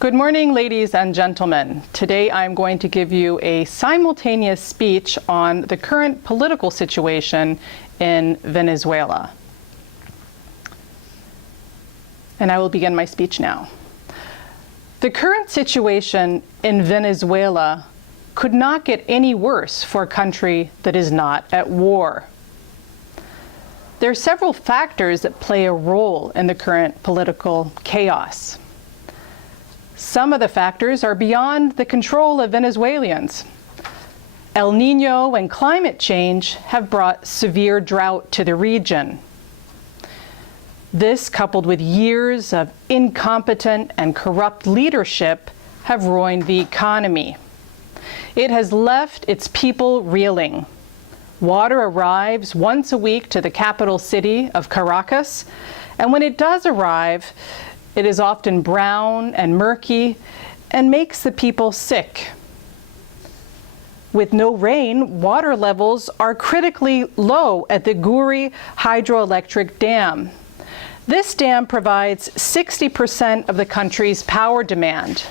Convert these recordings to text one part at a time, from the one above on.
Good morning, ladies and gentlemen. Today I'm going to give you a simultaneous speech on the current political situation in Venezuela. And I will begin my speech now. The current situation in Venezuela could not get any worse for a country that is not at war. There are several factors that play a role in the current political chaos. Some of the factors are beyond the control of Venezuelans. El Niño and climate change have brought severe drought to the region. This, coupled with years of incompetent and corrupt leadership, have ruined the economy. It has left its people reeling. Water arrives once a week to the capital city of Caracas, and when it does arrive, it is often brown and murky and makes the people sick. With no rain, water levels are critically low at the Yuri hydroelectric dam. This dam provides 60% of the country's power demand.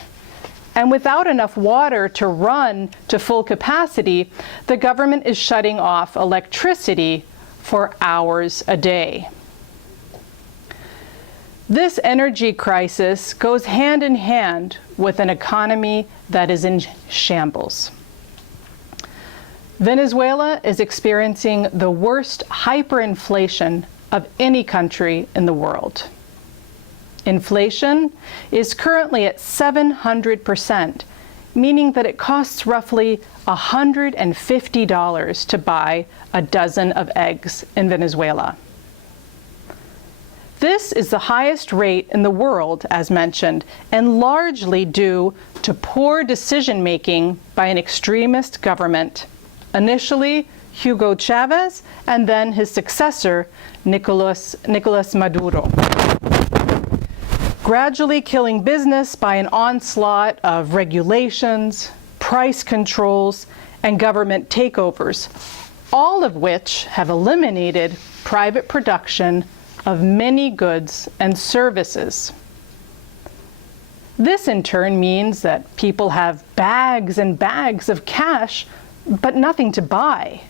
And without enough water to run to full capacity, the government is shutting off electricity for hours a day. This energy crisis goes hand in hand with an economy that is in shambles. Venezuela is experiencing the worst hyperinflation of any country in the world. Inflation is currently at 700%, meaning that it costs roughly $150 to buy a dozen of eggs in Venezuela. This is the highest rate in the world, as mentioned, and largely due to poor decision-making by an extremist government, initially Hugo Chavez and then his successor, Nicolas Madura. Gradually killing business by an onslaught of regulations, price controls, and government takeovers, all of which have eliminated private production of many goods and services. This in turn means that people have bags and bags of cash, but nothing to buy.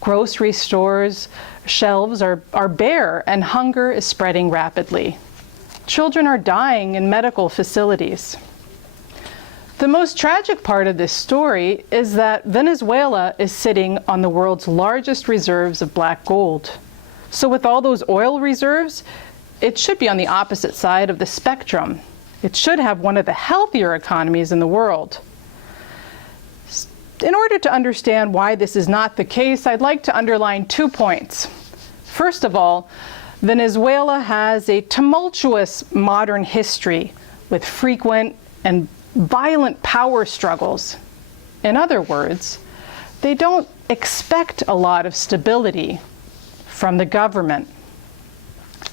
Grocery stores' shelves are bare and hunger is spreading rapidly. Children are dying in medical facilities. The most tragic part of this story is that Venezuela is sitting on the world's largest reserves of black gold. So with all those oil reserves, it should be on the opposite side of the spectrum. It should have one of the healthier economies in the world. In order to understand why this is not the case, I'd like to underline 2 points. First of all, Venezuela has a tumultuous modern history with frequent and violent power struggles. In other words, they don't expect a lot of stability from the government.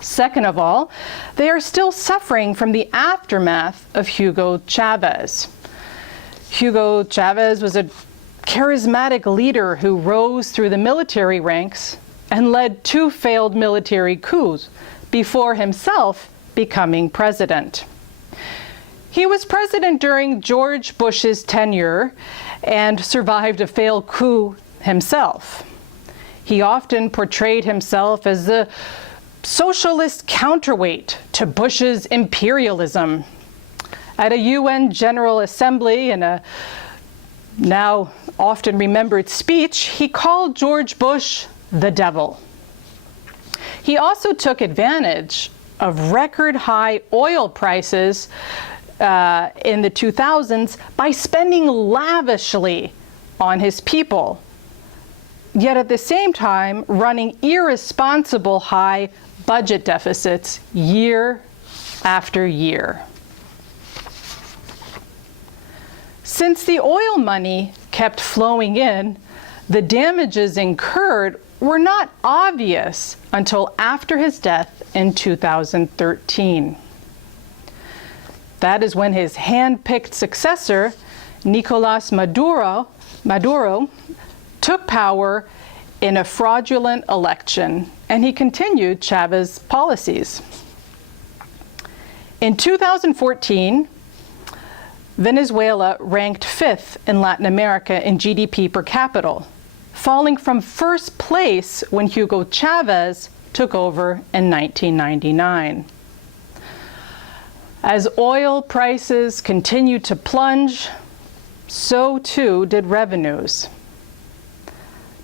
Second of all, they are still suffering from the aftermath of Hugo Chavez. Hugo Chavez was a charismatic leader who rose through the military ranks and led 2 failed military coups before himself becoming president. He was president during George Bush's tenure and survived a failed coup himself. He often portrayed himself as the socialist counterweight to Bush's imperialism. At a UN General Assembly, in a now often remembered speech, he called George Bush the devil. He also took advantage of record high oil prices in the 2000s by spending lavishly on his people, yet at the same time running irresponsible high budget deficits year after year. Since the oil money kept flowing in, the damages incurred were not obvious until after his death in 2013. That is when his hand-picked successor, Nicolas Madura, took power in a fraudulent election, and he continued Chavez's policies. In 2014, Venezuela ranked 5th in Latin America in GDP per capita, falling from first place when Hugo Chavez took over in 1999. As oil prices continued to plunge, so too did revenues.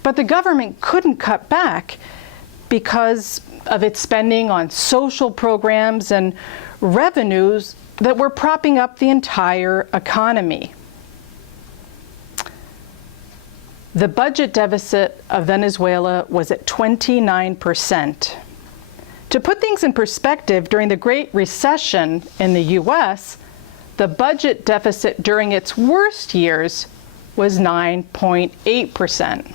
But the government couldn't cut back because of its spending on social programs and revenues that were propping up the entire economy. The budget deficit of Venezuela was at 29%. To put things in perspective, during the Great Recession in the US, the budget deficit during its worst years was 9.8%.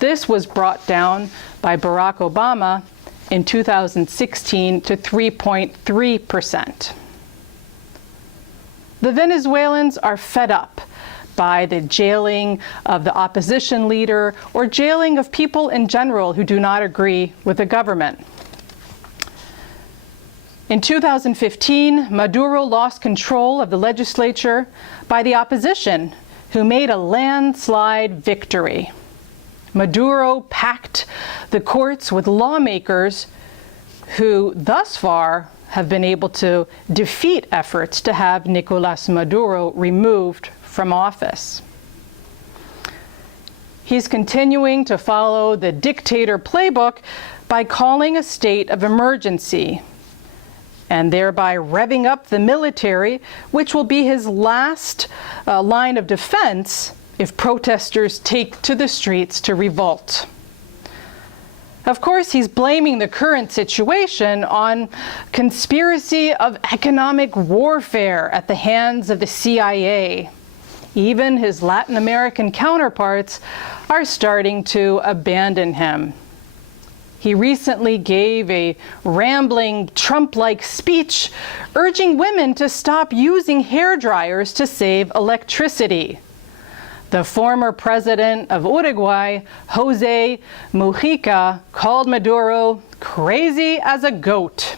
This was brought down by Barack Obama in 2016 to 3.3%. The Venezuelans are fed up by the jailing of the opposition leader or jailing of people in general who do not agree with the government. In 2015, Maduro lost control of the legislature by the opposition, who made a landslide victory. Maduro packed the courts with lawmakers who thus far have been able to defeat efforts to have Nicolas Madura removed from office. He's continuing to follow the dictator playbook by calling a state of emergency and thereby revving up the military, which will be his last line of defense if protesters take to the streets to revolt. Of course, he's blaming the current situation on conspiracy of economic warfare at the hands of the CIA. Even his Latin American counterparts are starting to abandon him. He recently gave a rambling Trump-like speech urging women to stop using hair dryers to save electricity. The former president of Uruguay, José Mujica, called Maduro crazy as a goat.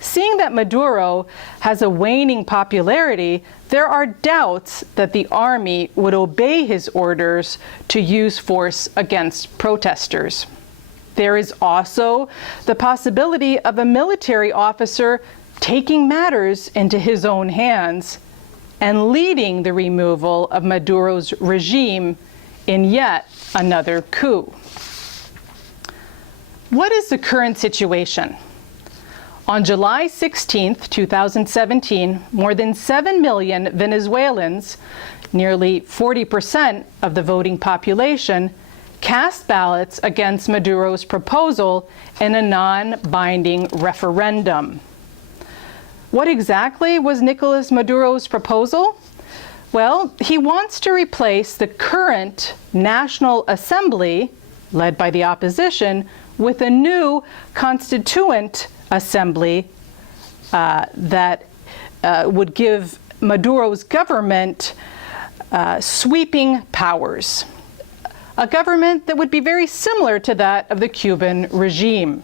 Seeing that Maduro has a waning popularity, there are doubts that the army would obey his orders to use force against protesters. There is also the possibility of a military officer taking matters into his own hands and leading the removal of Maduro's regime in yet another coup. What is the current situation? On July 16, 2017, more than 7 million Venezuelans, nearly 40% of the voting population, cast ballots against Maduro's proposal in a non-binding referendum. What exactly was Nicolas Maduro's proposal? Well, he wants to replace the current National Assembly, led by the opposition, with a new Constituent Assembly that would give Maduro's government sweeping powers. A government that would be very similar to that of the Cuban regime.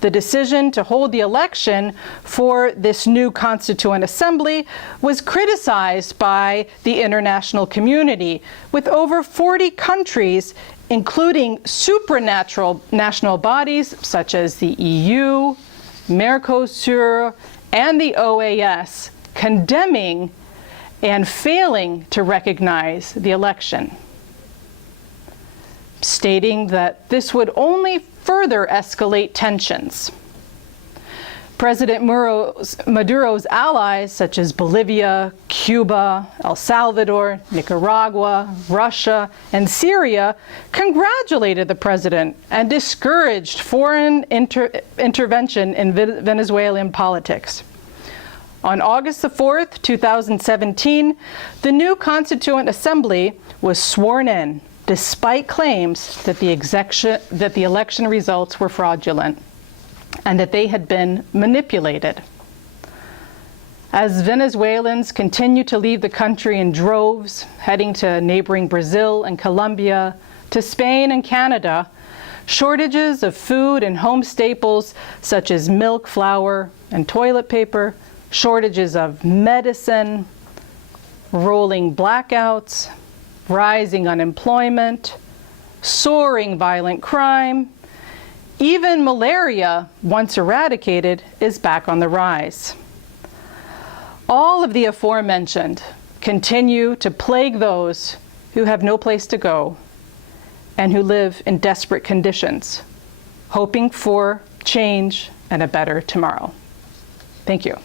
The decision to hold the election for this new Constituent Assembly was criticized by the international community, with over 40 countries, including supranational bodies such as the EU, Mercosur, and the OAS, condemning and failing to recognize the election, stating that this would only further escalate tensions. President Maduro's allies, such as Bolivia, Cuba, El Salvador, Nicaragua, Russia, and Syria, congratulated the president and discouraged foreign intervention in Venezuelan politics. On August the 4th, 2017, the new Constituent Assembly was sworn in, despite claims that the election results were fraudulent and that they had been manipulated. As Venezuelans continue to leave the country in droves, heading to neighboring Brazil and Colombia, to Spain and Canada, shortages of food and home staples such as milk, flour, and toilet paper, shortages of medicine, rolling blackouts, rising unemployment, soaring violent crime. Even malaria, once eradicated, is back on the rise. All of the aforementioned continue to plague those who have no place to go and who live in desperate conditions, hoping for change and a better tomorrow. Thank you.